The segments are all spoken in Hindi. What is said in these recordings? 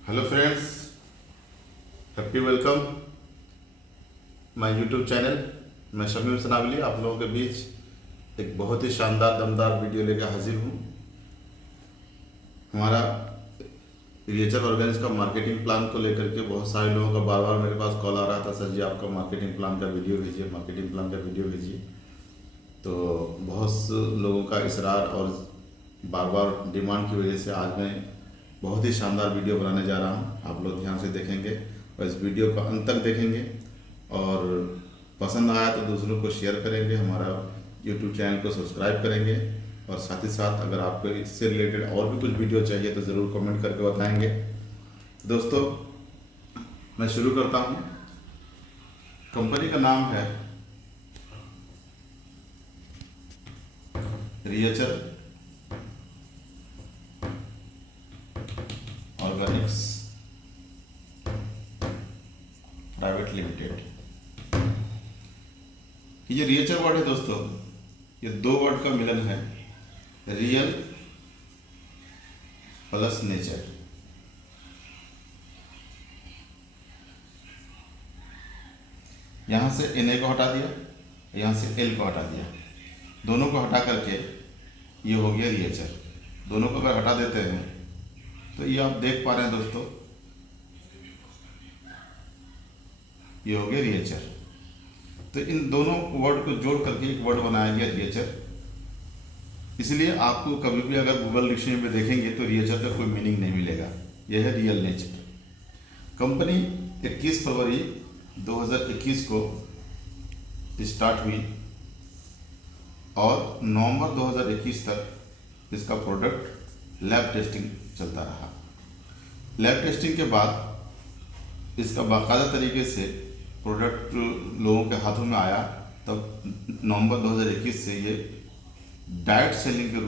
Hello friends, happy welcome my YouTube channel. मैं शमीम सनावली आप लोगों के बीच एक बहुत ही शानदार दमदार वीडियो लेकर हाजिर हूँ। हमारा रिएचर ऑर्गेनिक्स का मार्केटिंग प्लान को लेकर के बहुत सारे लोगों का बार बार मेरे पास कॉल आ रहा था, सर जी आपका मार्केटिंग प्लान का वीडियो भेजिए, मार्केटिंग प्लान का वीडियो भेजिए। तो बहुत से लोगों का इसरार और बार बार डिमांड की वजह से आज मैं बहुत ही शानदार वीडियो बनाने जा रहा हूँ। आप लोग ध्यान से देखेंगे और इस वीडियो को अंत तक देखेंगे और पसंद आया तो दूसरों को शेयर करेंगे, हमारा यूट्यूब चैनल को सब्सक्राइब करेंगे और साथ ही साथ अगर आपको इससे रिलेटेड और भी कुछ वीडियो चाहिए तो ज़रूर कमेंट करके बताएंगे। दोस्तों, मैं शुरू करता हूँ। कंपनी का नाम है रिएचर ऑर्गेनिक्स प्राइवेट लिमिटेड। ये जो रिएचर वर्ड है दोस्तों, ये दो वर्ड का मिलन है, रियल प्लस नेचर। यहाँ से एन को हटा दिया, यहाँ से एल को हटा दिया, दोनों को हटा करके ये हो गया रिएचर। दोनों को अगर हटा देते हैं तो ये आप देख पा रहे हैं दोस्तों, ये हो गया रिएचर। तो इन दोनों वर्ड को जोड़ करके एक वर्ड बनाया गया रिएचर। इसलिए आपको कभी भी अगर गूगल डिक्शनरी में देखेंगे तो रिएचर का कोई मीनिंग नहीं मिलेगा। यह है रियल नेचर। कंपनी 21 फरवरी 2021 को स्टार्ट हुई और नवंबर 2021 तक इसका प्रोडक्ट लैब टेस्टिंग चलता रहा। लैब टेस्टिंग के बाद इसका बाकायदा तरीके से प्रोडक्ट लोगों के हाथों में आया। तब नवंबर 2021 से ये डायरेक्ट सेलिंग के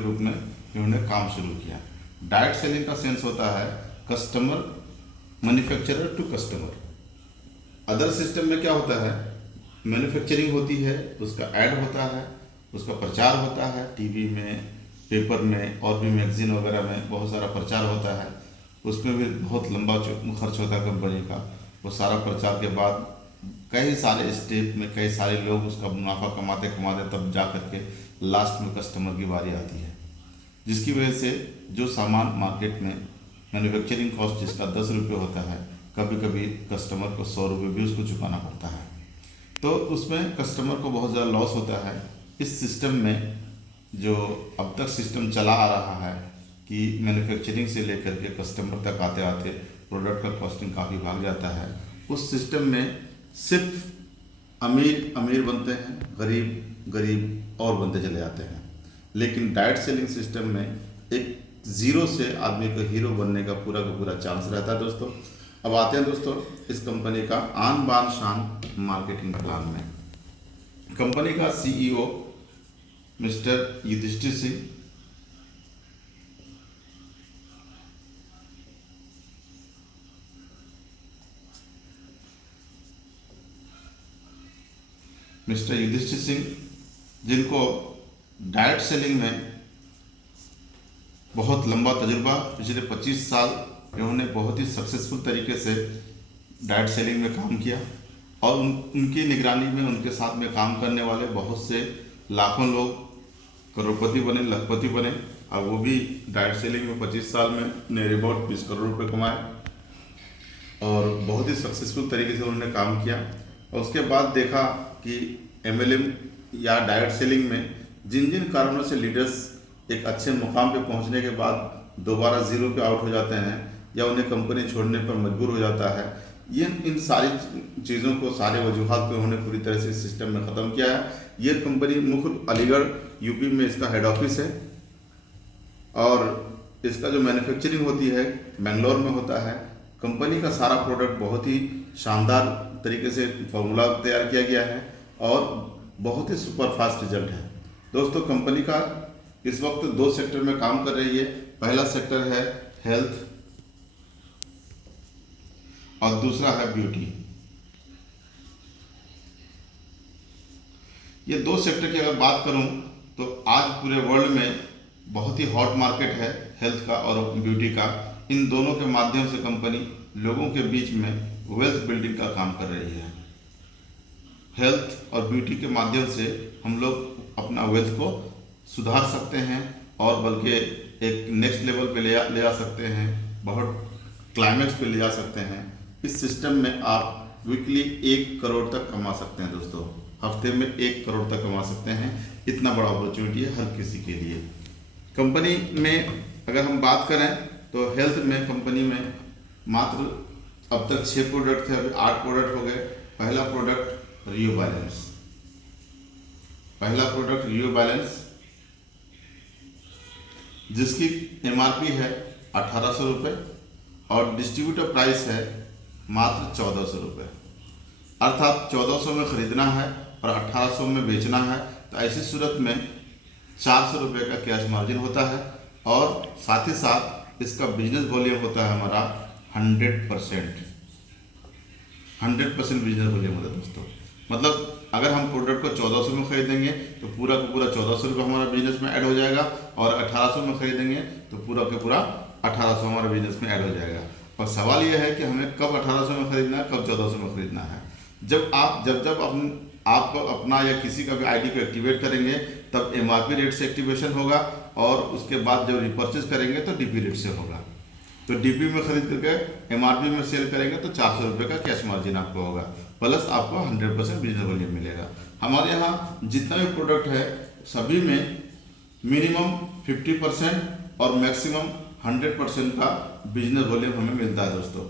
रूप में इन्होंने काम शुरू किया। डायरेक्ट सेलिंग का सेंस होता है customer manufacturer to customer. Other system में क्या होता है, मैन्युफैक्चरिंग होती है, उसका ऐड होता है, उसका प्रचार होता है, टीवी में, पेपर में और भी मैगजीन वगैरह में बहुत सारा प्रचार होता है। उसमें भी बहुत लंबा खर्च होता है कंपनी का। वो सारा प्रचार के बाद कई सारे स्टेप में कई सारे लोग उसका मुनाफा कमाते तब जा करके लास्ट में कस्टमर की बारी आती है, जिसकी वजह से जो सामान मार्केट में मैन्युफैक्चरिंग कॉस्ट जिसका 10 रुपये होता है, कभी कभी कस्टमर को 100 रुपये भी उसको चुकाना पड़ता है। तो उसमें कस्टमर को बहुत ज़्यादा लॉस होता है। इस सिस्टम में जो अब तक सिस्टम चला आ रहा है कि मैन्युफैक्चरिंग से लेकर के कस्टमर तक आते आते प्रोडक्ट का कॉस्टिंग काफ़ी भाग जाता है। उस सिस्टम में सिर्फ अमीर अमीर बनते हैं, गरीब गरीब और बनते चले जाते हैं। लेकिन डायरेक्ट सेलिंग सिस्टम में एक ज़ीरो से आदमी को हीरो बनने का पूरा चांस रहता है दोस्तों। अब आते हैं दोस्तों इस कंपनी का आन बान शान मार्केटिंग प्लान में। कंपनी का सीईओ मिस्टर युधिष्ठिर सिंह जिनको डायरेक्ट सेलिंग में बहुत लंबा तजुर्बा, पिछले 25 साल इन्होंने बहुत ही सक्सेसफुल तरीके से डायरेक्ट सेलिंग में काम किया और उनकी निगरानी में उनके साथ में काम करने वाले बहुत से लाखों लोग करोड़पति बने, लखपति बने। और वो भी डायरेक्ट सेलिंग में 25 साल में नियर अबाउट 20 करोड़ रुपये कमाए और बहुत ही सक्सेसफुल तरीके से उन्होंने काम किया। और उसके बाद देखा कि एमएलएम या डायरेक्ट सेलिंग में जिन जिन कारणों से लीडर्स एक अच्छे मुकाम पे पहुंचने के बाद दोबारा ज़ीरो पे आउट हो जाते हैं या उन्हें कंपनी छोड़ने पर मजबूर हो जाता है, ये इन सारी चीज़ों को, सारे वजूहात को उन्होंने पूरी तरह से सिस्टम में ख़त्म किया है। ये कंपनी मुख्य अलीगढ़ यूपी में इसका हेड ऑफिस है और इसका जो मैन्युफैक्चरिंग होती है बेंगलोर में होता है। कंपनी का सारा प्रोडक्ट बहुत ही शानदार तरीके से फॉर्मूला तैयार किया गया है और बहुत ही सुपर फास्ट रिजल्ट है दोस्तों। कंपनी का इस वक्त 2 सेक्टर में काम कर रही है। पहला सेक्टर है हेल्थ और दूसरा है ब्यूटी। ये 2 सेक्टर की अगर बात करूं तो आज पूरे वर्ल्ड में बहुत ही हॉट मार्केट है हेल्थ का और ब्यूटी का। इन दोनों के माध्यम से कंपनी लोगों के बीच में वेल्थ बिल्डिंग का काम कर रही है। हेल्थ और ब्यूटी के माध्यम से हम लोग अपना वेल्थ को सुधार सकते हैं और बल्कि एक नेक्स्ट लेवल पे ले आ सकते हैं, बहुत क्लाइमेक्स पे ले जा सकते हैं। इस सिस्टम में आप वीकली 1 करोड़ तक कमा सकते हैं दोस्तों, हफ्ते में 1 करोड़ तक कमा सकते हैं। इतना बड़ा अपॉर्चुनिटी है हर किसी के लिए। कंपनी में अगर हम बात करें तो हेल्थ में कंपनी में मात्र अब तक 6 प्रोडक्ट थे, अभी 8 प्रोडक्ट हो गए। पहला प्रोडक्ट रियो बैलेंस, जिसकी MRP है 1800 रुपये और डिस्ट्रीब्यूटर प्राइस है मात्र 1400 रुपये। अर्थात 1400 में ख़रीदना है और 1800 में बेचना है। तो ऐसी सूरत में 400 रुपये का कैश मार्जिन होता है और साथ ही साथ इसका बिजनेस वॉल्यूम होता है हमारा 100% बिजनेस वॉल्यूम होता है दोस्तों। मतलब अगर हम प्रोडक्ट को 1400 में खरीदेंगे तो पूरा का पूरा 1400 रुपये हमारा बिजनेस में ऐड हो जाएगा और 1800 में खरीदेंगे तो पूरा का पूरा 1800 हमारे बिजनेस में ऐड हो जाएगा। और सवाल यह है कि हमें कब 1800 में खरीदना है, कब 1400 में खरीदना है। जब आप अपना या किसी का भी आईडी को एक्टिवेट करेंगे तब MRP रेट से एक्टिवेशन होगा और उसके बाद जब रिपर्चेज करेंगे तो DP रेट से होगा। तो DP में खरीद करके MRP में सेल करेंगे तो 400 रुपये का कैश मार्जिन आपको होगा, प्लस आपको 100% बिजनेस वॉल्यूम मिलेगा। हमारे यहाँ जितना भी प्रोडक्ट है सभी में मिनिमम 50% और मैक्सिमम 100% का बिजनेस वॉल्यूम हमें मिलता है दोस्तों।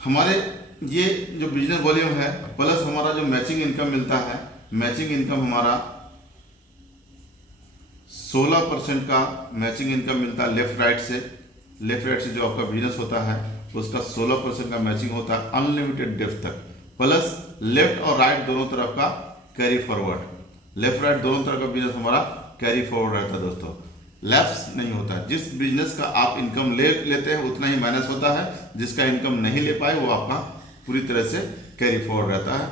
हमारे ये जो बिजनेस वॉल्यूम है प्लस हमारा जो मैचिंग इनकम मिलता है, मैचिंग इनकम हमारा 16% का मैचिंग इनकम मिलता है लेफ्ट राइट से जो आपका बिजनेस होता है उसका 16% का मैचिंग होता है अनलिमिटेड डेप्थ तक, प्लस लेफ्ट और राइट दोनों तरफ का कैरी फॉरवर्ड, लेफ्ट राइट दोनों तरफ का बिजनेस हमारा कैरी फॉरवर्ड रहता है दोस्तों, लैप्स नहीं होता है। जिस बिजनेस का आप इनकम लेते हैं उतना ही माइनस होता है, जिसका इनकम नहीं ले पाए वो आपका पूरी तरह से कैरी फॉरवर्ड रहता है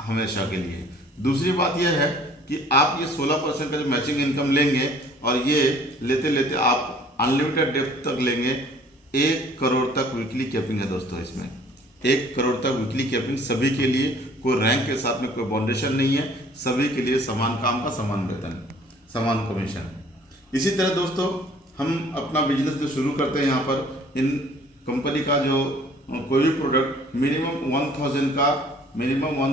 हमेशा के लिए। दूसरी बात यह है कि आप ये 16% का जो मैचिंग इनकम लेंगे और ये लेते लेते आप अनलिमिटेड डेप्थ तक लेंगे, 1 करोड़ तक वीकली कैपिंग है दोस्तों। इसमें 1 करोड़ तक वीकली कैपिंग सभी के लिए, कोई रैंक के साथ में कोई बाउंडेशन नहीं है, सभी के लिए समान काम का समान वेतन, समान कमीशन। इसी तरह दोस्तों हम अपना बिजनेस जो शुरू करते हैं यहाँ पर इन कंपनी का जो कोई भी प्रोडक्ट मिनिमम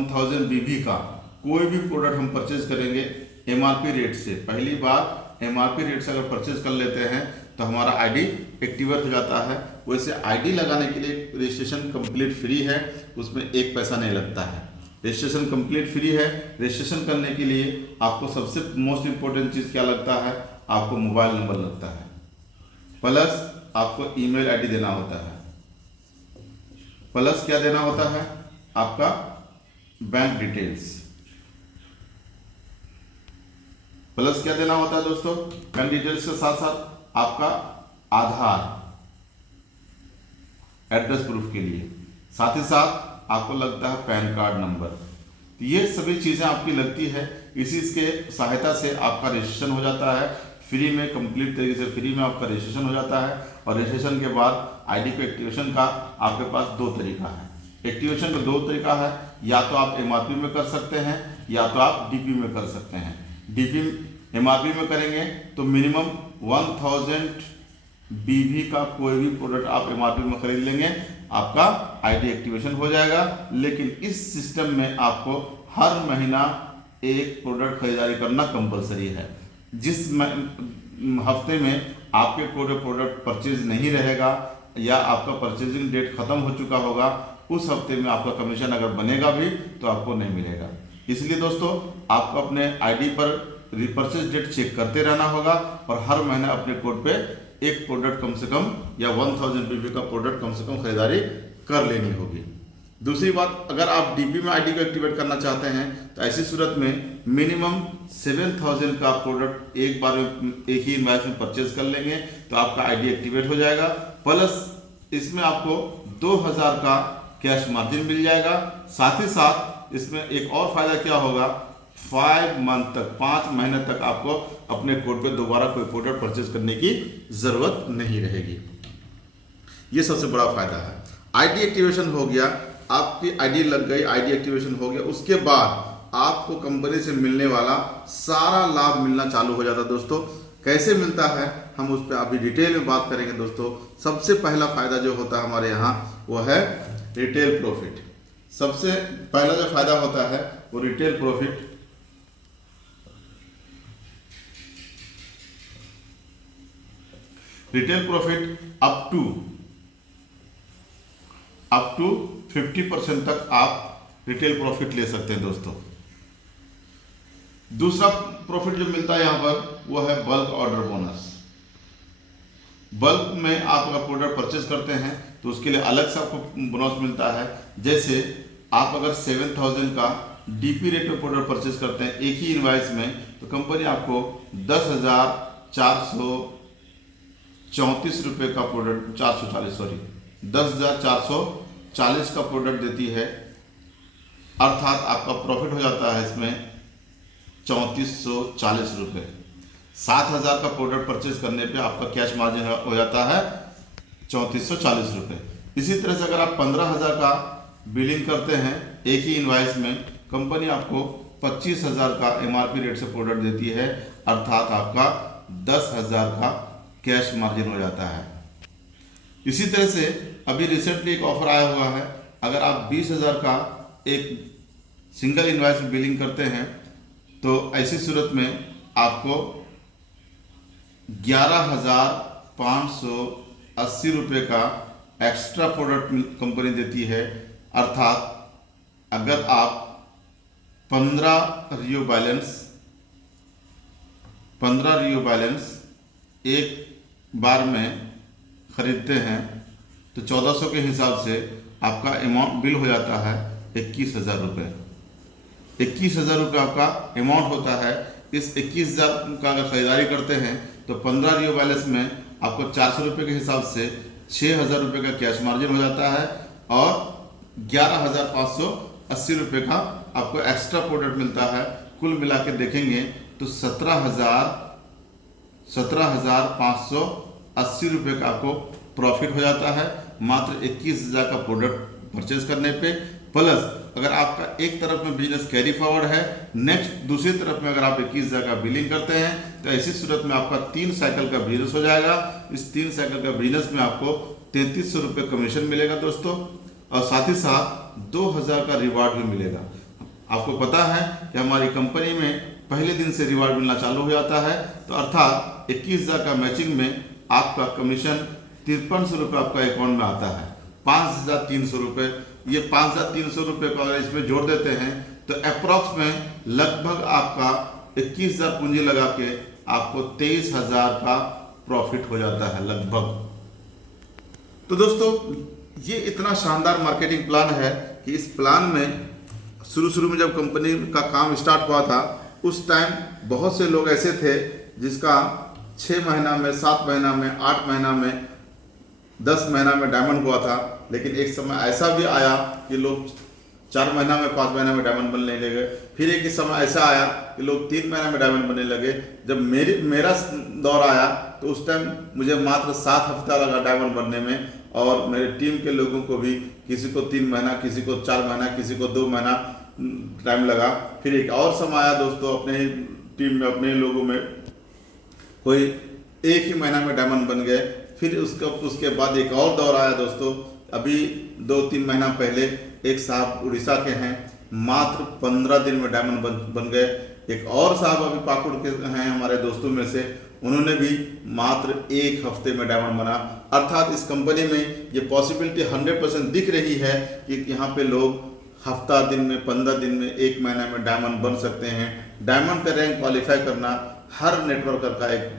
1000 BV का कोई भी प्रोडक्ट हम परचेज करेंगे MRP रेट से, पहली बार MRP रेट से अगर परचेज कर लेते हैं तो हमारा आईडी एक्टिवेट हो जाता है। वैसे आईडी लगाने के लिए रजिस्ट्रेशन कंप्लीट फ्री है, उसमें 1 पैसा नहीं लगता है। रजिस्ट्रेशन कंप्लीट फ्री है। रजिस्ट्रेशन करने के लिए आपको सबसे मोस्ट इम्पोर्टेंट चीज़ क्या लगता है, आपको मोबाइल नंबर लगता है, प्लस आपको ईमेल आईडी देना होता है, प्लस क्या देना होता है आपका बैंक डिटेल्स, प्लस क्या देना होता है दोस्तों बैंक डिटेल्स के साथ साथ आपका आधार एड्रेस प्रूफ के लिए, साथ ही साथ आपको लगता है पैन कार्ड नंबर। ये सभी चीज़ें आपकी लगती है। इसी के सहायता से आपका रजिस्ट्रेशन हो जाता है फ्री में, कंप्लीट तरीके से फ्री में आपका रजिस्ट्रेशन हो जाता है। और रजिस्ट्रेशन के बाद आईडी को एक्टिवेशन का आपके पास 2 तरीका है। एक्टिवेशन का 2 तरीका है, या तो आप MRP में कर सकते हैं या तो आप DP में कर सकते हैं। MRP में करेंगे तो मिनिमम 1000 BV का कोई भी प्रोडक्ट आप MRP में खरीद लेंगे, आपका आईडी एक्टिवेशन हो जाएगा। लेकिन इस सिस्टम में आपको हर महीना 1 प्रोडक्ट खरीदारी करना कंपलसरी है। जिस हफ्ते में आपके कोई प्रोडक्ट परचेज नहीं रहेगा या आपका परचेजिंग डेट खत्म हो चुका होगा, उस हफ्ते में आपका कमीशन अगर बनेगा भी तो आपको नहीं मिलेगा। इसलिए दोस्तों आपको अपने आईडी पर रिपर्चेज डेट चेक करते रहना होगा और हर महीने अपने कोड पे 1 प्रोडक्ट कम से कम या 1000 BV का प्रोडक्ट कम से कम खरीदारी कर लेनी होगी। दूसरी बात, अगर आप DP में आईडी को एक्टिवेट करना चाहते हैं तो ऐसी सूरत में मिनिमम 7000 का प्रोडक्ट एक बार में एक ही इनवॉइस में परचेज कर लेंगे तो आपका आईडी एक्टिवेट हो जाएगा। प्लस इसमें आपको 2000 का कैश मार्जिन मिल जाएगा। साथ ही साथ इसमें एक और फायदा क्या होगा, 5 मंथ तक, 5 महीने तक आपको अपने कोड पे दोबारा कोई प्रोडक्ट परचेज करने की जरूरत नहीं रहेगी। ये सबसे बड़ा फायदा है। आईडी एक्टिवेशन हो गया, आपकी आईडी लग गई, आईडी एक्टिवेशन हो गया, उसके बाद आपको कंपनी से मिलने वाला सारा लाभ मिलना चालू हो जाता है दोस्तों। कैसे मिलता है हम उस पर अभी डिटेल में बात करेंगे दोस्तों। सबसे पहला फायदा जो होता है हमारे यहाँ वो है रिटेल प्रॉफिट। सबसे पहला जो फायदा होता है वो retail profit. Retail profit up to 50% तक आप रिटेल प्रॉफिट ले सकते हैं दोस्तों। दूसरा प्रॉफिट जो मिलता है यहाँ पर वो है बल्क ऑर्डर बोनस। बल्क में आप अगर प्रोडक्ट परचेज करते हैं तो उसके लिए अलग से आपको बोनस मिलता है। जैसे आप अगर 7000 का डीपी रेट में प्रोडक्ट परचेज करते हैं एक ही इनवाइस में, तो कंपनी आपको 10,434 रुपये का प्रोडक्ट 10,440 का प्रोडक्ट देती है। अर्थात आपका प्रॉफिट हो जाता है इसमें 3440 रुपये। 7000 का प्रोडक्ट परचेज करने पे आपका कैश मार्जिन हो जाता है 3440 रुपये। इसी तरह से अगर आप 15000 का बिलिंग करते हैं एक ही इनवाइस में, कंपनी आपको 25000 का एमआरपी रेट से प्रोडक्ट देती है। अर्थात आपका 10000 का कैश मार्जिन हो जाता है। इसी तरह से अभी रिसेंटली एक ऑफर आया हुआ है, अगर आप 20000 का एक सिंगल इनवाइस में बिलिंग करते हैं तो ऐसी सूरत में आपको 11,580 रुपये का एक्स्ट्रा प्रोडक्ट कंपनी देती है। अर्थात अगर आप 15 रियो बैलेंस एक बार में खरीदते हैं तो 1400 के हिसाब से आपका अमाउंट बिल हो जाता है 21,000 रुपये। 21,000 रुपये आपका अमाउंट होता है। इस 21,000 का अगर खरीदारी करते हैं तो 15 रियो बैलेंस में आपको 400 रुपये के हिसाब से 6,000 रुपये का कैश मार्जिन हो जाता है और 11,580 रुपये का आपको एक्स्ट्रा प्रोडक्ट मिलता है। कुल मिला के देखेंगे तो 17,580 रुपये का आपको प्रॉफिट हो जाता है मात्र 21,000 का प्रोडक्ट परचेज करने पे। प्लस अगर आपका एक तरफ में बिजनेस कैरी फॉरवर्ड है, नेक्स्ट दूसरी तरफ में अगर आप 21,000 का बिलिंग करते हैं तो ऐसी सूरत में आपका 3 साइकिल का बिजनेस हो जाएगा। इस 3 साइकिल का बिजनेस में आपको 3300 रुपये कमीशन मिलेगा दोस्तों, और साथ ही साथ 2000 का रिवार्ड भी मिलेगा। आपको पता है कि हमारी कंपनी में पहले दिन से रिवार्ड मिलना चालू हो जाता है, तो अर्थात 21,000 का मैचिंग में आपका कमीशन 5300 रुपये आपका अकाउंट में आता है। 5,300 रुपये, ये 5,300 रुपये को अगर इसमें जोड़ देते हैं तो अप्रॉक्स में लगभग आपका 21,000 पूंजी लगा के आपको 23,000 का प्रॉफिट हो जाता है लगभग। तो दोस्तों ये इतना शानदार मार्केटिंग प्लान है कि इस प्लान में शुरू में जब कंपनी का काम स्टार्ट हुआ था उस टाइम बहुत से लोग ऐसे थे जिसका 6 महीना में, 7 महीना में, 8 महीना में, 10 महीना में डायमंड हुआ था। लेकिन एक समय ऐसा भी आया कि लोग 4 महीना में, 5 महीना में डायमंड बनने लगे। फिर एक समय ऐसा आया कि लोग 3 महीना में डायमंड बनने लगे। जब मेरा दौर आया तो उस टाइम मुझे मात्र 7 हफ्ता लगा डायमंड बनने में, और मेरे टीम के लोगों को भी किसी को 3 महीना, किसी को 4 महीना, किसी को 2 महीना टाइम लगा। फिर एक और समय आया दोस्तों अपने ही टीम में, अपने लोगों में कोई 1 ही महीना में डायमंड बन गए। फिर उसके बाद एक और दौर आया दोस्तों, अभी 2-3 महीना पहले एक साहब उड़ीसा के हैं, मात्र 15 दिन में डायमंड बन गए। एक और साहब अभी पाकुड़ के हैं हमारे दोस्तों में से, उन्होंने भी मात्र 1 हफ्ते में डायमंड बना। अर्थात इस कंपनी में ये पॉसिबिलिटी 100% दिख रही है कि यहाँ पे लोग हफ्ता दिन में, 15 दिन में, 1 महीना में डायमंड बन सकते हैं। डायमंड का रैंक क्वालिफाई करना हर नेटवर्कर का एक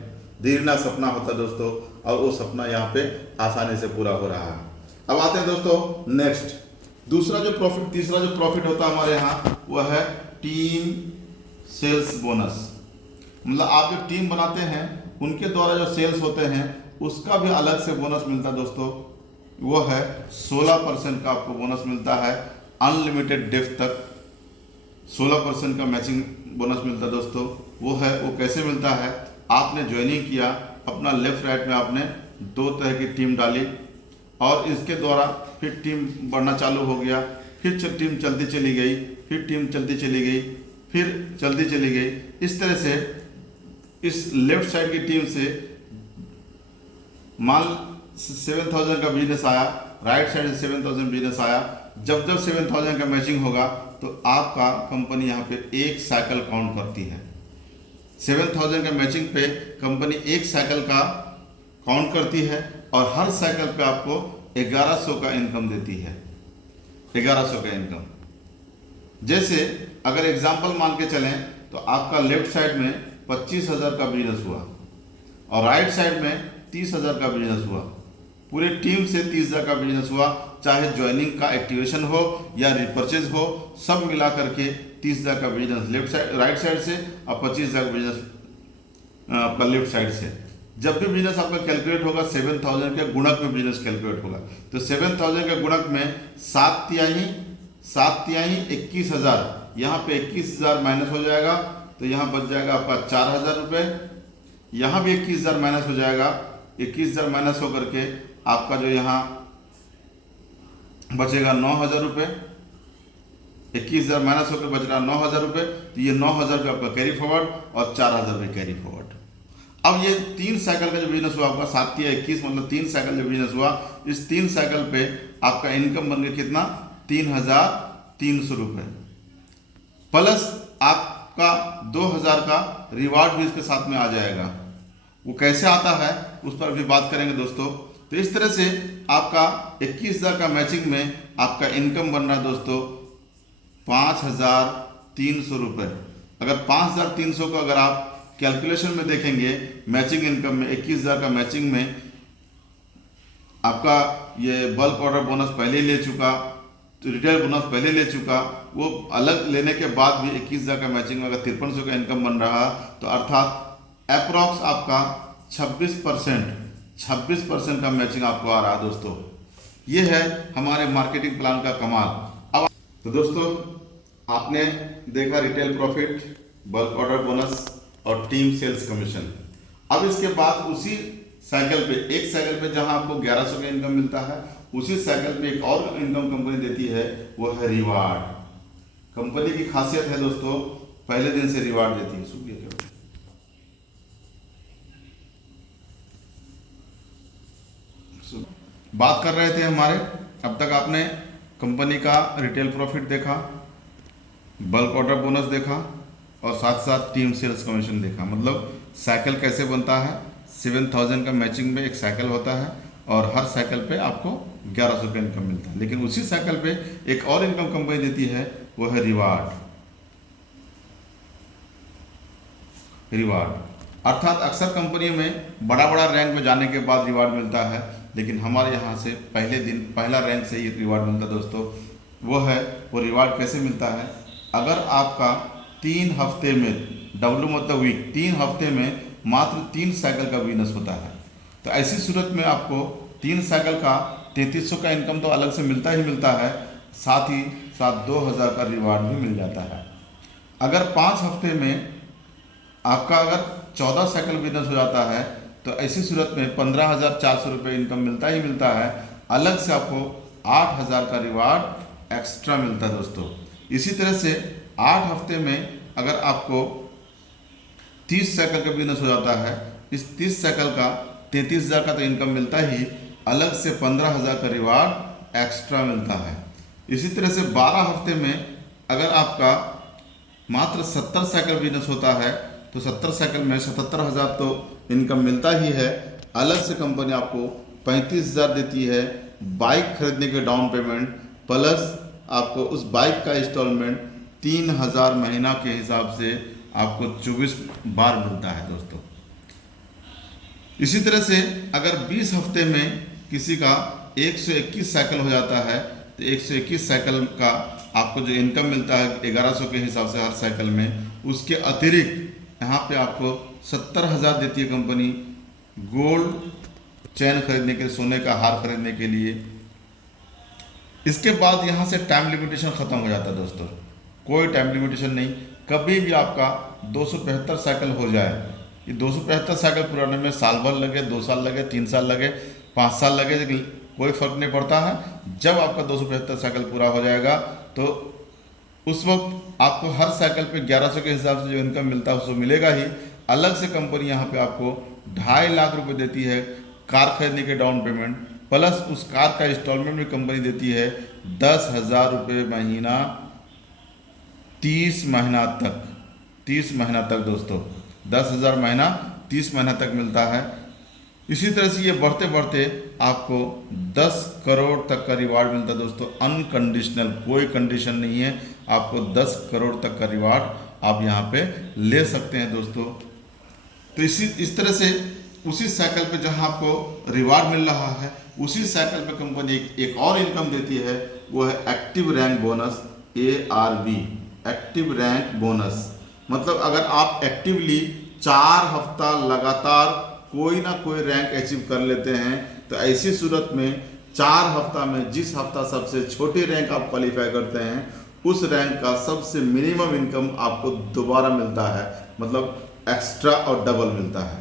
दीर्घना सपना होता है दोस्तों, और वो सपना यहाँ पे आसानी से पूरा हो रहा है। अब आते हैं दोस्तों नेक्स्ट, तीसरा जो प्रॉफिट होता है हमारे यहाँ वो है टीम सेल्स बोनस। मतलब आप जो टीम बनाते हैं उनके द्वारा जो सेल्स होते हैं उसका भी अलग से बोनस मिलता है दोस्तों। वो है 16% का आपको बोनस मिलता है अनलिमिटेड डेप्थ तक। 16% का मैचिंग बोनस मिलता है दोस्तों, वो कैसे मिलता है। आपने ज्वाइनिंग किया, अपना लेफ्ट राइट में आपने 2 तरह की टीम डाली और इसके द्वारा फिर टीम बढ़ना चालू हो गया, फिर टीम चलती चली गई, फिर टीम चलती चली गई, फिर चलती चली गई। इस तरह से इस लेफ्ट साइड की टीम से मान 7000 का बिजनेस आया, राइट साइड से 7000 बिजनेस आया। जब 7000 का मैचिंग होगा तो आपका कंपनी यहाँ पे एक साइकिल काउंट करती है। 7000 का मैचिंग पे कंपनी एक साइकिल का काउंट करती है और हर साइकिल पे आपको 1100 का इनकम देती है, 1100 का इनकम। जैसे अगर एग्जाम्पल मान के चलें तो आपका लेफ्ट साइड में 25,000 का बिजनेस हुआ और राइट साइड में 30,000 का बिजनेस हुआ। पूरे टीम से 30,000 का बिजनेस हुआ, चाहे ज्वाइनिंग का एक्टिवेशन हो या रिपर्चेज हो, सब मिला करके 30,000 का business left side right side से और 25,000 का बिजनेस आपका लेफ्ट साइड से। जब भी बिजनेस आपका कैलकुलेट होगा 7000 के गुणक में बिजनेस कैलकुलेट होगा। तो 7000 के गुणक में 7 तिहाई 21,000, यहाँ पे 21,000 माइनस हो जाएगा तो यहाँ बच जाएगा आपका 4,000 रुपये। यहाँ भी 21,000 माइनस हो जाएगा, 21,000 माइनस होकर के आपका जो यहाँ बचेगा 9,000 रुपये। 21,000 माइनस होकर बच रहा 9,000 रुपये, तो ये 9,000 रुपये आपका कैरी फॉरवर्ड और 4,000 रुपये कैरी फॉरवर्ड। अब ये 3 साइकिल का जो बिजनेस हुआ आपका 7 या 21 मतलब 3 साइकिल जो बिजनेस हुआ, इस 3 साइकिल पे आपका इनकम बन गया कितना 3,300 रुपये, प्लस आपका 2,000 का रिवार्ड भी इसके साथ में आ जाएगा। वो कैसे आता है उस पर भी बात करेंगे दोस्तों। तो इस तरह से आपका 21,000 का मैचिंग में आपका इनकम बन रहा है दोस्तों 5,300 रुपये। अगर 5,300 को अगर आप कैलकुलेशन में देखेंगे मैचिंग इनकम में 21,000 का मैचिंग में आपका ये बल्क ऑर्डर बोनस पहले ले चुका, तो रिटेल बोनस पहले ले चुका, वो अलग लेने के बाद भी 21,000 का मैचिंग में अगर 5300 का इनकम बन रहा तो अर्थात अप्रॉक्स आपका 26% का मैचिंग आपको आ रहा है दोस्तों। ये है हमारे मार्केटिंग प्लान का कमाल। अब तो दोस्तों आपने देखा retail profit, bulk order bonus और टीम सेल्स कमीशन। अब इसके बाद उसी साइकिल पे एक साइकिल पे जहां आपको 1100 का इनकम मिलता है, उसी साइकिल पे एक और इनकम कंपनी देती है, वो है रिवार्ड। कंपनी की खासियत है दोस्तों पहले दिन से रिवार्ड देती है। सुनिए क्या बात कर रहे थे हमारे, अब तक आपने कंपनी का रिटेल प्रॉफिट देखा, बल्क ऑर्डर बोनस देखा और साथ साथ टीम सेल्स कमीशन देखा। मतलब साइकिल कैसे बनता है, 7,000 का मैचिंग में एक साइकिल होता है और हर साइकिल पे आपको 1100 का इनकम मिलता है। लेकिन उसी साइकिल पे एक और इनकम कंपनी देती है, वो है रिवार्ड। अर्थात अक्सर कंपनियों में बड़ा रैंक में जाने के बाद रिवार्ड मिलता है, लेकिन हमारे यहाँ से पहले दिन पहला रैंक से ही रिवार्ड मिलता है दोस्तों। वो रिवार्ड कैसे मिलता है, अगर आपका 3 हफ्ते में, डब्ल्यू मतलब वीक, 3 हफ्ते में मात्र 3 साइकिल का बिजनेस होता है, तो ऐसी सूरत में आपको 3 साइकिल का 3300 का इनकम तो अलग से मिलता ही मिलता है, साथ ही साथ 2,000 का रिवार्ड भी मिल जाता है। अगर 5 हफ्ते में आपका अगर 14 साइकिल बिजनेस हो जाता है तो ऐसी सूरत में 15,400 रुपये इनकम मिलता ही मिलता है, अलग से आपको 8,000 का रिवार्ड एक्स्ट्रा मिलता है दोस्तों। इसी तरह से 8 हफ्ते में अगर आपको 30 साइकिल का बिजनेस हो जाता है, इस 30 साइकिल का 33,000 का तो इनकम मिलता ही, अलग से 15,000 का रिवार्ड एक्स्ट्रा मिलता है। इसी तरह से 12 हफ्ते में अगर आपका मात्र 70 साइकिल बिजनेस होता है तो 70 साइकिल में 77,000 तो इनकम मिलता ही है, अलग से कंपनी आपको 35,000 देती है बाइक खरीदने के डाउन पेमेंट, प्लस आपको उस बाइक का इंस्टॉलमेंट 3,000 महीना के हिसाब से आपको 24 बार मिलता है दोस्तों। इसी तरह से अगर 20 हफ्ते में किसी का 121 साइकिल हो जाता है तो 121 साइकिल का आपको जो इनकम मिलता है 1100 के हिसाब से हर साइकिल में, उसके अतिरिक्त यहाँ पे आपको 70,000 देती है कंपनी गोल्ड चैन खरीदने के लिए, सोने का हार खरीदने के लिए। इसके बाद यहाँ से टाइम लिमिटेशन ख़त्म हो जाता है दोस्तों, कोई टाइम लिमिटेशन नहीं, कभी भी आपका 275 साइकिल हो जाए, ये 275 साइकिल पूरा होने में साल भर लगे, 2 साल लगे, 3 साल लगे, 5 साल लगे, लेकिन कोई फर्क नहीं पड़ता है। जब आपका 275 साइकिल पूरा हो जाएगा तो उस वक्त आपको हर साइकिल पे 1100 के हिसाब से जो इनकम मिलता है उसको मिलेगा ही। अलग से कंपनी यहाँ पे आपको 2.5 लाख रुपए देती है कार खरीदने के डाउन पेमेंट, प्लस उस कार का इंस्टॉलमेंट भी कंपनी देती है 10,000 रुपये महीना 30 महीना तक। 30 महीना तक दोस्तों 10,000 महीना 30 महीना तक मिलता है। इसी तरह से ये बढ़ते बढ़ते आपको 10 करोड़ तक का रिवार्ड मिलता है दोस्तों, अनकंडीशनल, कोई कंडीशन नहीं है। आपको 10 करोड़ तक का रिवार्ड आप यहाँ पे ले सकते हैं दोस्तों। तो इस तरह से उसी साइकिल पे जहाँ आपको रिवार्ड मिल रहा है, उसी साइकिल पे कंपनी एक और इनकम देती है, वो है active rank bonus, ARB, active rank bonus. मतलब अगर आप एक्टिवली 4 हफ्ता लगातार कोई ना कोई रैंक अचीव कर लेते हैं, तो ऐसी सूरत में 4 हफ्ता में जिस हफ्ता सबसे छोटी रैंक आप क्वालिफाई करते हैं, उस रैंक का सबसे मिनिमम इनकम आपको दोबारा मिलता है, मतलब एक्स्ट्रा और डबल मिलता है।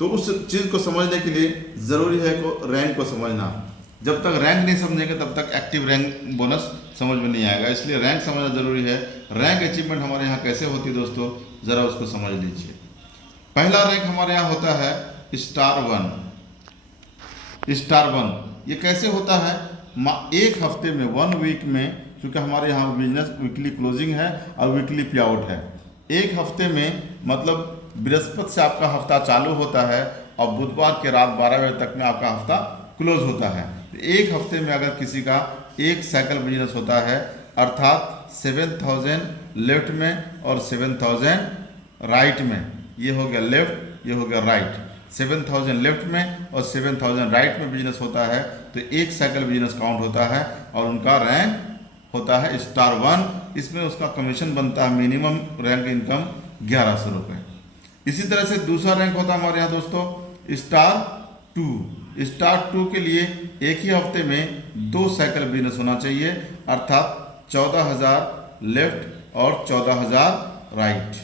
तो उस चीज़ को समझने के लिए ज़रूरी है को रैंक को समझना। जब तक रैंक नहीं समझेंगे तब तक एक्टिव रैंक बोनस समझ में नहीं आएगा, इसलिए रैंक समझना ज़रूरी है। रैंक अचीवमेंट हमारे यहाँ कैसे होती है दोस्तों, ज़रा उसको समझ लीजिए। पहला रैंक हमारे यहाँ होता है स्टार 1। स्टार 1 ये कैसे होता है, एक हफ्ते में, 1 वीक में, क्योंकि हमारे यहाँ बिजनेस वीकली क्लोजिंग है और वीकली पे आउट है। एक हफ्ते में मतलब बृहस्पति से आपका हफ्ता चालू होता है और बुधवार के रात 12 बजे तक में आपका हफ्ता क्लोज होता है। एक हफ्ते में अगर किसी का एक साइकिल बिजनेस होता है, अर्थात 7,000 लेफ्ट में और 7,000 राइट में, ये हो गया लेफ्ट, ये हो गया राइट, 7,000 लेफ्ट में और 7,000 राइट में बिजनेस होता है, तो एक साइकिल बिजनेस काउंट होता है और उनका रैंक होता है स्टार 1। इसमें उसका कमीशन बनता है मिनिमम रैंक इनकम 1100 रुपये। इसी तरह से दूसरा रैंक होता है हमारे यहाँ दोस्तों स्टार 2। स्टार 2 के लिए एक ही हफ्ते में 2 साइकिल बिजनेस होना चाहिए, अर्थात 14,000 लेफ्ट और 14,000 राइट,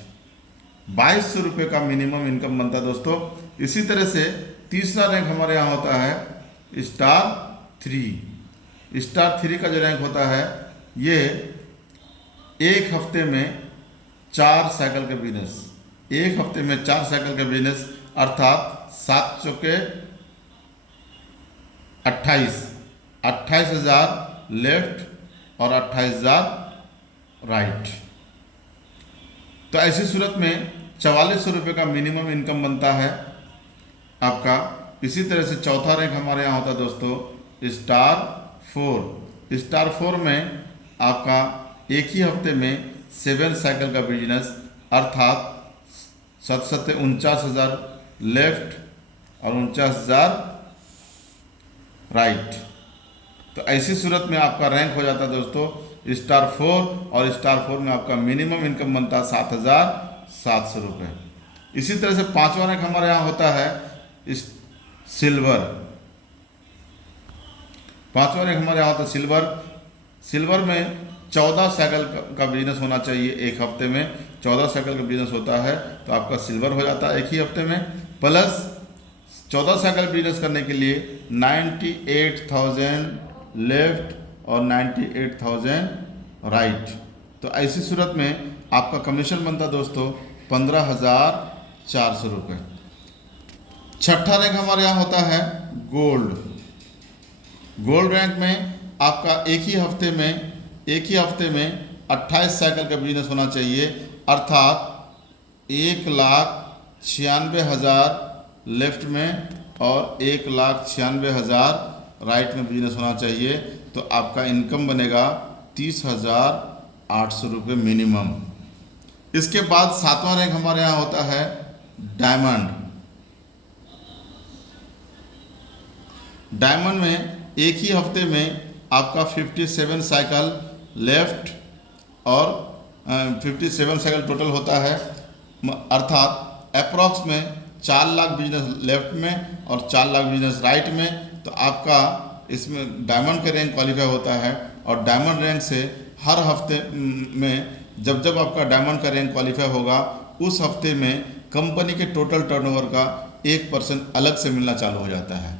2,200 रुपये का मिनिमम इनकम बनता है दोस्तों। इसी तरह से तीसरा रैंक हमारे यहाँ होता है स्टार 3। स्टार 3 का जो रैंक होता है, ये एक हफ्ते में 4 साइकिल का बिजनेस, एक हफ्ते में 4 साइकिल का बिजनेस, अर्थात 7 चौके 28, 28,000 लेफ्ट और 28,000 राइट। तो ऐसी सूरत में 4,400 रुपये का मिनिमम इनकम बनता है आपका। इसी तरह से चौथा रैंक हमारे यहाँ होता है दोस्तों स्टार 4। स्टार 4 में आपका एक ही हफ्ते में 7 साइकिल का बिजनेस, अर्थात 49,000 लेफ्ट और 49,000 राइट। तो ऐसी सूरत में आपका रैंक हो जाता है दोस्तों स्टार 4, और स्टार 4 में आपका मिनिमम इनकम बनता है 7,700 रुपये। इसी तरह से पांचवा रैंक हमारे यहाँ होता है सिल्वर। पांचवा रैंक हमारे यहाँ होता है सिल्वर। सिल्वर में 14 साइकिल का बिजनेस होना चाहिए एक हफ्ते में, 14 साइकिल का बिजनेस होता है तो आपका सिल्वर हो जाता है एक ही हफ्ते में। प्लस 14 साइकिल बिजनेस करने के लिए 98,000 लेफ्ट और 98,000 राइट। तो ऐसी सूरत में आपका कमीशन बनता दोस्तों 15,400 रुपये। छठा रैंक हमारे यहाँ होता है गोल्ड। गोल्ड रैंक में आपका एक ही हफ्ते में 28 साइकिल का बिजनेस होना चाहिए, अर्थात 1,96,000 लेफ्ट में और 1,96,000 राइट में बिजनेस होना चाहिए। तो आपका इनकम बनेगा 30,800 रुपये मिनिमम। इसके बाद सातवां रैंक हमारे यहाँ होता है डायमंड। डायमंड में एक ही हफ्ते में आपका 57 साइकिल लेफ्ट और 57 साइकिल टोटल होता है, अर्थात अप्रॉक्स में 4 लाख बिजनेस लेफ्ट में और 4 लाख बिजनेस राइट में। तो आपका इसमें डायमंड का रैंक क्वालिफाई होता है, और डायमंड रैंक से हर हफ्ते में जब जब आपका डायमंड का रैंक क्वालिफाई होगा उस हफ्ते में कंपनी के टोटल टर्नओवर का 1% अलग से मिलना चालू हो जाता है।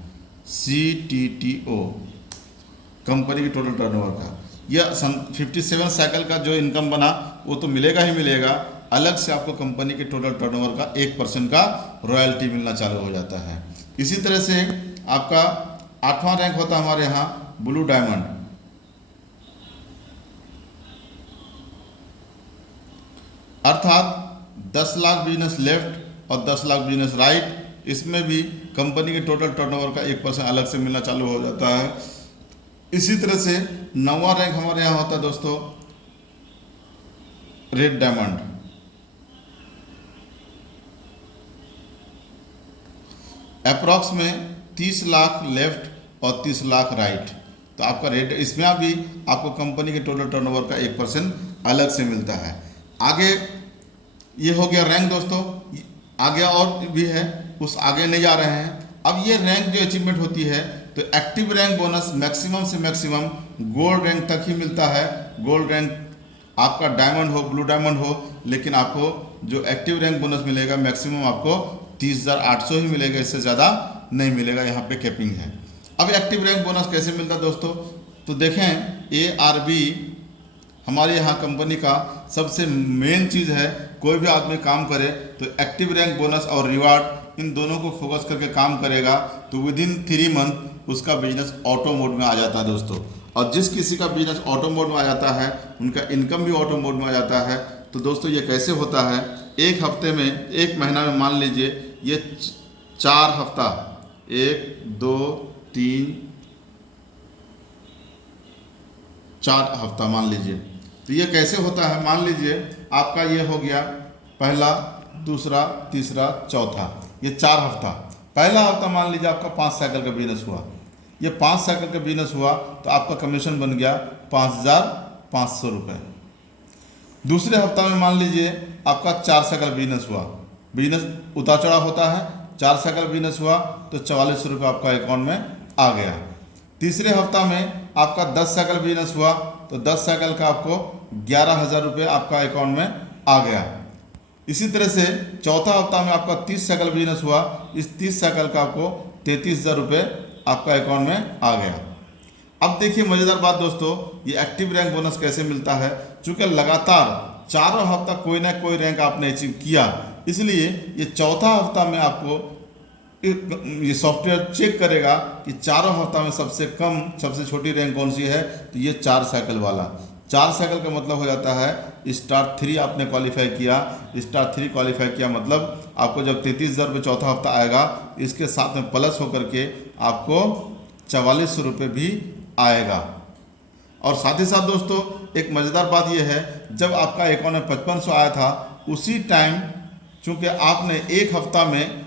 CTTO, कंपनी के टोटल टर्नओवर का यह 57 साइकिल का जो इनकम बना वो तो मिलेगा ही मिलेगा, अलग से आपको कंपनी के टोटल टर्नओवर का 1% का रॉयल्टी मिलना चालू हो जाता है। इसी तरह से आपका 8वां रैंक होता है हमारे यहाँ ब्लू डायमंड। अर्थात 10 लाख बिजनेस लेफ्ट और 10 लाख बिजनेस राइट, इसमें भी कंपनी के टोटल टर्नओवर का 1% अलग से मिलना चालू हो जाता है। इसी तरह से 9वां रैंक हमारे यहाँ होता है दोस्तों रेड डायमंड। अप्रॉक्स में 30 लाख लेफ्ट और 30 लाख राइट, तो आपका रेट इसमें भी आपको कंपनी के टोटल टर्नओवर का 1% अलग से मिलता है। आगे ये हो गया रैंक दोस्तों, आगे और भी है, उस आगे नहीं जा रहे हैं। अब ये रैंक जो अचीवमेंट होती है तो एक्टिव रैंक बोनस मैक्सिमम से मैक्सिमम गोल्ड रैंक तक ही मिलता है। गोल्ड रैंक आपका डायमंड हो ब्लू डायमंड हो, लेकिन आपको जो एक्टिव रैंक बोनस मिलेगा मैक्सिमम आपको 30,800 ही मिलेगा, इससे ज़्यादा नहीं मिलेगा, यहाँ पे कैपिंग है। अब एक्टिव रैंक बोनस कैसे मिलता है दोस्तों, तो देखें ARB हमारे यहाँ कंपनी का सबसे मेन चीज़ है। कोई भी आदमी काम करे तो एक्टिव रैंक बोनस और रिवार्ड इन दोनों को फोकस करके काम करेगा तो विदिन 3 मंथ उसका बिजनेस ऑटो मोड में आ जाता है दोस्तों। और जिस किसी का बिजनेस ऑटो मोड में आ जाता है उनका इनकम भी ऑटो मोड में आ जाता है। तो दोस्तों ये कैसे होता है, एक हफ्ते में, एक महीना में मान लीजिए ये 4 हफ्ता, 1 2 3 4 हफ्ता मान लीजिए, तो ये कैसे होता है, मान लीजिए आपका ये हो गया पहला, दूसरा, तीसरा, चौथा, ये 4 हफ्ता। पहला हफ्ता मान लीजिए आपका 5 साइकिल का बिजनेस हुआ, ये 5 साइकिल का बिजनेस हुआ तो आपका कमीशन बन गया 5,500 रुपये। दूसरे हफ्ता में मान लीजिए आपका 4 साइकिल बिजनेस हुआ, बिजनेस उतार चढ़ाव होता है, 4 साइकिल बिजनेस हुआ तो 4400 रुपये आपका अकाउंट में आ गया। तीसरे हफ्ता में आपका 10 साइकिल बिजनेस हुआ तो 10 साइकिल का आपको 11,000 रुपये आपका अकाउंट में आ गया। इसी तरह से चौथा हफ्ता में आपका 30 साइकिल बिजनेस हुआ, इस 30 साइकिल का आपको 33,000 रुपये आपका अकाउंट में आ गया। अब देखिए मज़ेदार बात दोस्तों, ये एक्टिव रैंक बोनस कैसे मिलता है, चूँकि लगातार चारों हफ्ता कोई ना कोई रैंक आपने अचीव किया, इसलिए ये चौथा हफ्ता में आपको ये सॉफ्टवेयर चेक करेगा कि चारों हफ्ता में सबसे कम, सबसे छोटी रैंक कौन सी है, तो ये 4 साइकिल वाला। 4 साइकिल का मतलब हो जाता है स्टार 3 आपने क्वालिफाई किया। स्टार 3 क्वालिफाई किया मतलब आपको जब 33,000 रुपये चौथा हफ्ता आएगा, इसके साथ में प्लस होकर के आपको 4400 रुपये भी आएगा। और साथ ही साथ दोस्तों एक मज़ेदार बात यह है, जब आपका अकाउंट में 5500 आया था, उसी टाइम चूँकि आपने एक हफ्ता में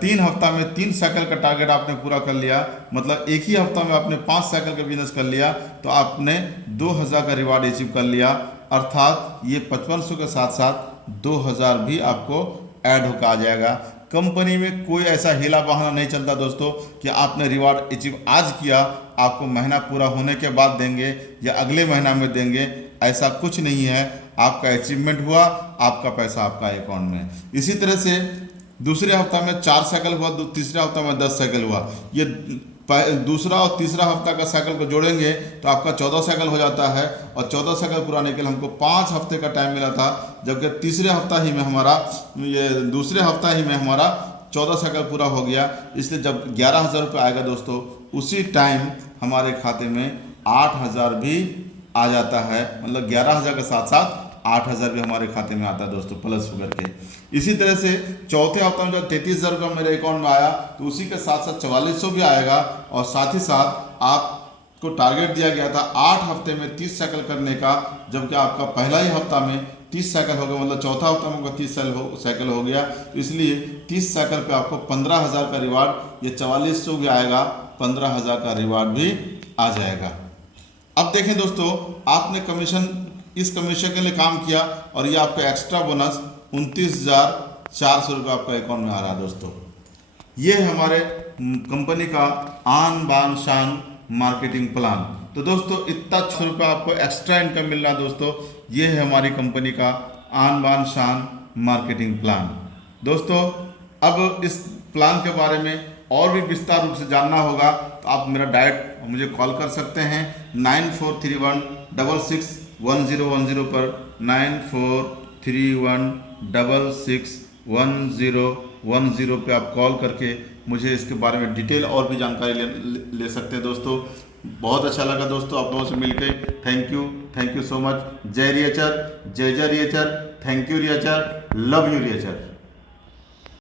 3 हफ्ता में 3 साइकिल का टारगेट आपने पूरा कर लिया, मतलब एक ही हफ्ता में आपने 5 साइकिल का बिजनेस कर लिया, तो आपने 2,000 का रिवार्ड अचीव कर लिया। अर्थात ये 5500 के साथ साथ 2,000 भी आपको ऐड होकर आ जाएगा। कंपनी में कोई ऐसा हीला बहाना नहीं चलता दोस्तों कि आपने रिवार्ड अचीव आज किया, आपको महीना पूरा होने के बाद देंगे या अगले महीना में देंगे, ऐसा कुछ नहीं है। आपका अचीवमेंट हुआ, आपका पैसा आपका अकाउंट में। इसी तरह से दूसरे हफ्ता में 4 साइकिल हुआ, तीसरे हफ्ता में 10 साइकिल हुआ, ये दूसरा और तीसरा हफ्ता का साइकिल को जोड़ेंगे तो आपका 14 साइकिल हो जाता है। और 14 साइकिल पुराने के लिए हमको 5 हफ्ते का टाइम मिला था, जबकि तीसरे हफ्ता ही में हमारा, ये दूसरे हफ्ता ही में हमारा 14 साइकिल पूरा हो गया। इसलिए जब 11,000 रुपये आएगा दोस्तों, उसी टाइम हमारे खाते में 8,000 भी आ जाता है, मतलब 11,000 के साथ साथ 8,000 भी हमारे खाते में आता है दोस्तों, प्लस होकर के। इसी तरह से चौथे हफ्ते में जब 33,000 रुपये मेरे अकाउंट में आया, तो उसी के साथ साथ 4400 भी आएगा। और साथ ही साथ आपको टारगेट दिया गया था 8 हफ्ते में 30 साइकिल करने का, जबकि आपका पहला ही हफ्ता में 30 साइकिल हो गया, मतलब चौथा हफ्ता में आपका 30 साइकिल हो गया। तो इसलिए 30 साइकिल पे आपको 15,000 का रिवार्ड, ये 4400 भी आएगा, 15,000 का रिवार्ड भी आ जाएगा। अब देखें दोस्तों, आपने इस कमीशन के लिए काम किया और ये आपका एक्स्ट्रा बोनस 29,400 रुपये आपका अकाउंट में आ रहा है दोस्तों। ये हमारे कंपनी का आन बान शान मार्केटिंग प्लान। तो दोस्तों इतना ₹6 आपको एक्स्ट्रा इनकम मिल रहा है दोस्तों। ये है हमारी कंपनी का आन बान शान मार्केटिंग प्लान। दोस्तों अब इस प्लान के बारे में और भी विस्तार रूप से जानना होगा तो आप मेरा डायरेक्ट मुझे कॉल कर सकते हैं 9431661010 पर 9431661010 पे आप कॉल करके मुझे इसके बारे में डिटेल और भी जानकारी ले सकते हैं दोस्तों। बहुत अच्छा लगा दोस्तों आप लोगों से मिलकर। Thank you so much. जय रिएचर, जय रिएचर, थैंक यू रिएचर, लव यू रिएचर।